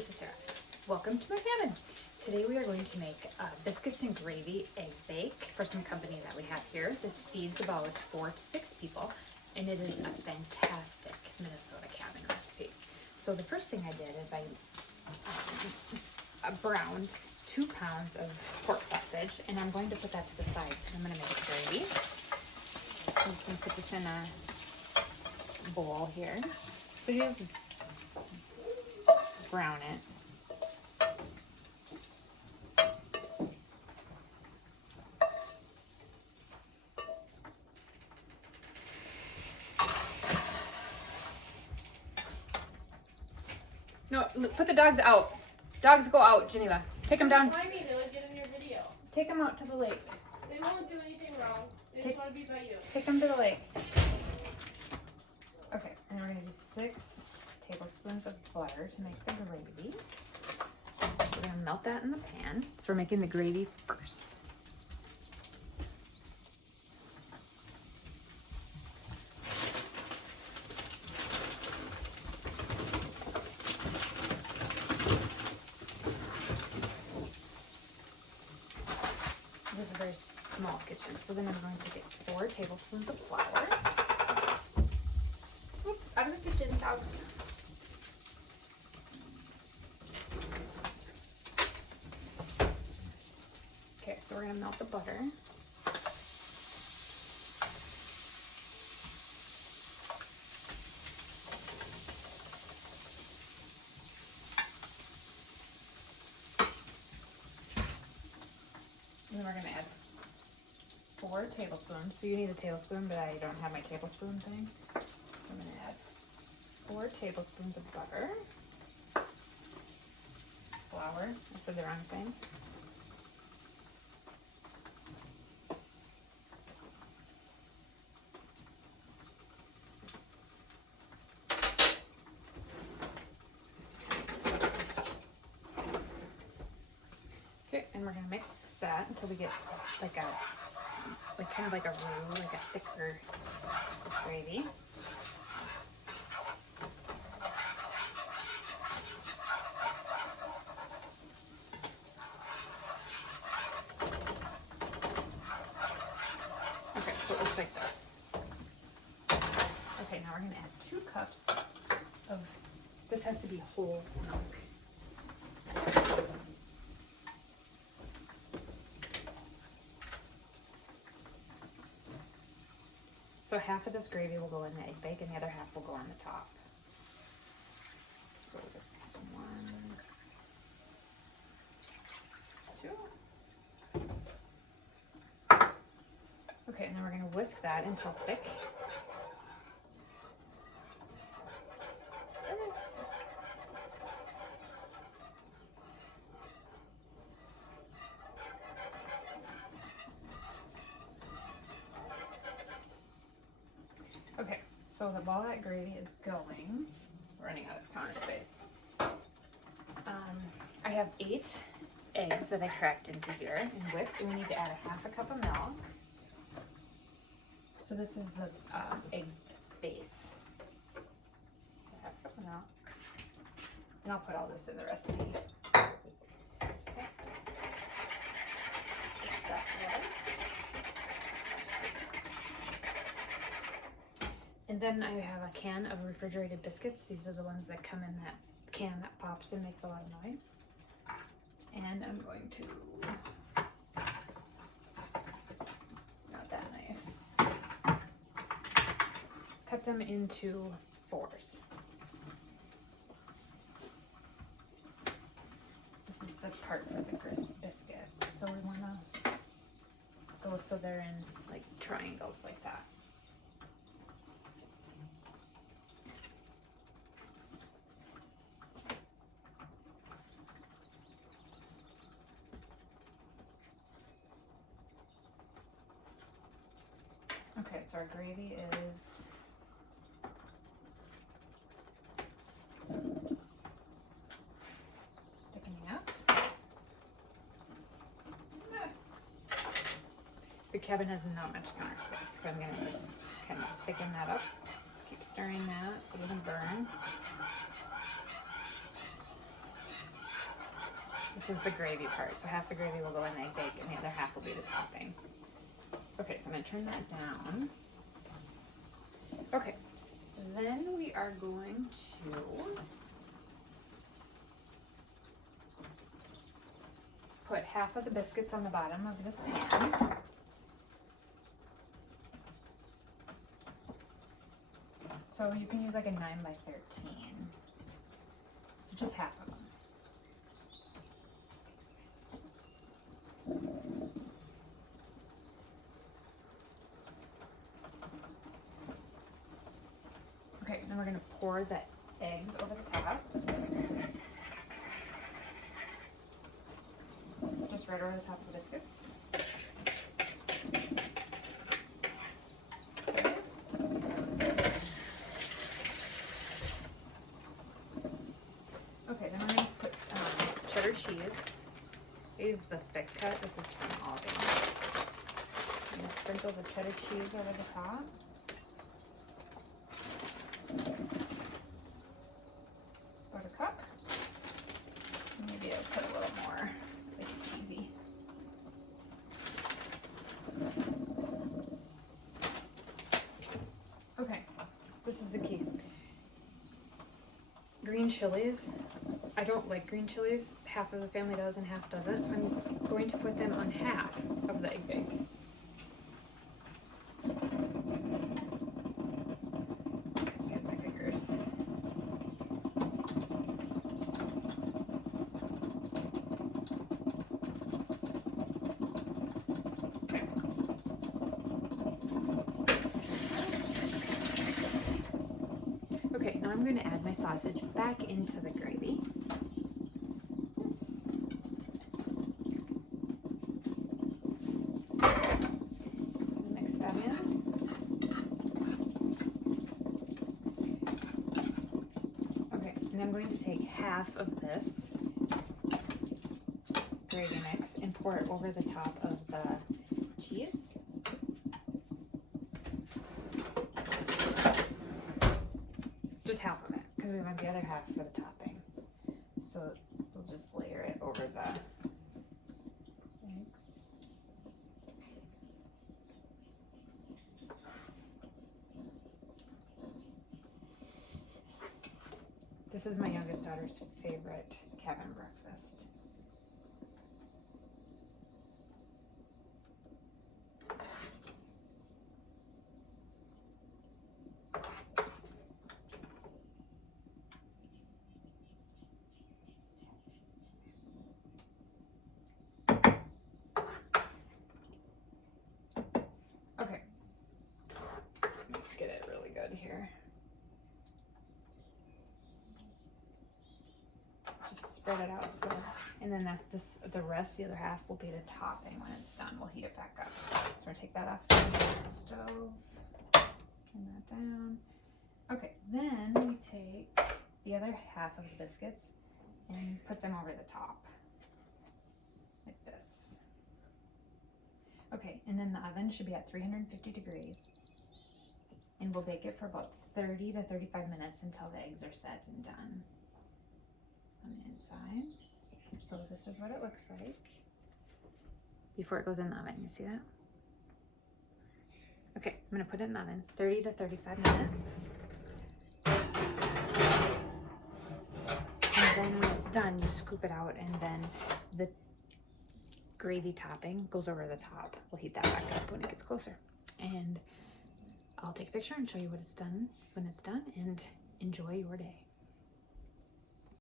this is Sarah. Welcome to my cabin. Today we are going to make biscuits and gravy egg bake for some company that we have here. This feeds about 4 to 6 people, and it is a fantastic Minnesota cabin recipe. So the first thing I did is I browned 2 pounds of pork sausage, and I'm going to put that to the side because I'm going to make gravy. I'm just going to put this in a bowl here. So you just brown it. No, put the dogs out. Dogs go out, Geneva. Take them down. I need to get in your video. Take them out to the lake. They won't do anything wrong. They just want to be by you. Take them to the lake. Okay, and then we're going to do 6 tablespoons of butter to make the gravy. We're going to melt that in the pan. So we're making the gravy first. This is a very small kitchen. So then I'm going to get 4 tablespoons of flour. Oop, out of the kitchen, dogs. Okay, so we're going to melt the butter. And then we're going to add 4 tablespoons. So you need a tablespoon, but I don't have my tablespoon thing. So I'm going to add 4 tablespoons of butter. Flour. I said the wrong thing. Okay, and we're going to mix that until we get like kind of like a roux, like a thicker gravy. Okay, so it looks like this. Okay, now we're going to add 2 cups of, this has to be whole milk. So half of this gravy will go in the egg bake and the other half will go on the top. So that's 1, 2. Okay, and then we're going to whisk that until thick. Yes. Okay, so while that gravy is going, we're running out of counter space. I have 8 eggs that I cracked into here and whipped, and we need to add a 1/2 cup of milk. So this is the egg base. So 1/2 cup of milk, and I'll put all this in the recipe. Okay, that's good. And then I have a can of refrigerated biscuits. These are the ones that come in that can that pops and makes a lot of noise. And I'm going to, not that knife, cut them into 4s. This is the part for the crisp biscuit. So we want to go so they're in like triangles like that. Okay, so our gravy is thickening up. The cabin has not much counter space, so I'm going to just kind of thicken that up. Keep stirring that so it doesn't burn. This is the gravy part. So half the gravy will go in the egg bake and the other half will be the topping. Okay, so I'm gonna turn that down. Okay, then we are going to put half of the biscuits on the bottom of this pan. So you can use like a 9 by 13. So just half of them. Okay, then we're gonna pour the eggs over the top. Just right over the top of the biscuits. Okay. Okay, then we're gonna put cheddar cheese. I use the thick cut. This is from Aldi. I'm gonna sprinkle the cheddar cheese over the top. Buttercup. Maybe I'll put a little more, like cheesy. Okay, this is the key. Green chilies. I don't like green chilies. Half of the family does and half doesn't, so I'm going to put them on half of the egg bake. Use my fingers. Okay. Okay, now I'm going to add my sausage back into the gravy. Yes. Mix that in. Okay, and I'm going to take half of this gravy mix and pour it over the top of the cheese. Just half of it, because we want the other half for the topping. So we'll just layer it over the eggs. This is my youngest daughter's favorite cabin breakfast. Okay, get it really good here. Just spread it out so, and then the rest, the other half will be the topping when it's done. We'll heat it back up. So we're gonna take that off the stove, turn that down. Okay, then we take the other half of the biscuits and put them over the top, like this. Okay, and then the oven should be at 350 degrees. And we'll bake it for about 30 to 35 minutes until the eggs are set and done on the inside. So this is what it looks like before it goes in the oven. You see that? Okay, I'm gonna put it in the oven 30 to 35 minutes. And then when it's done, you scoop it out and then the gravy topping goes over the top. We'll heat that back up when it gets closer. And I'll take a picture and show you what it's done when it's done, and enjoy your day.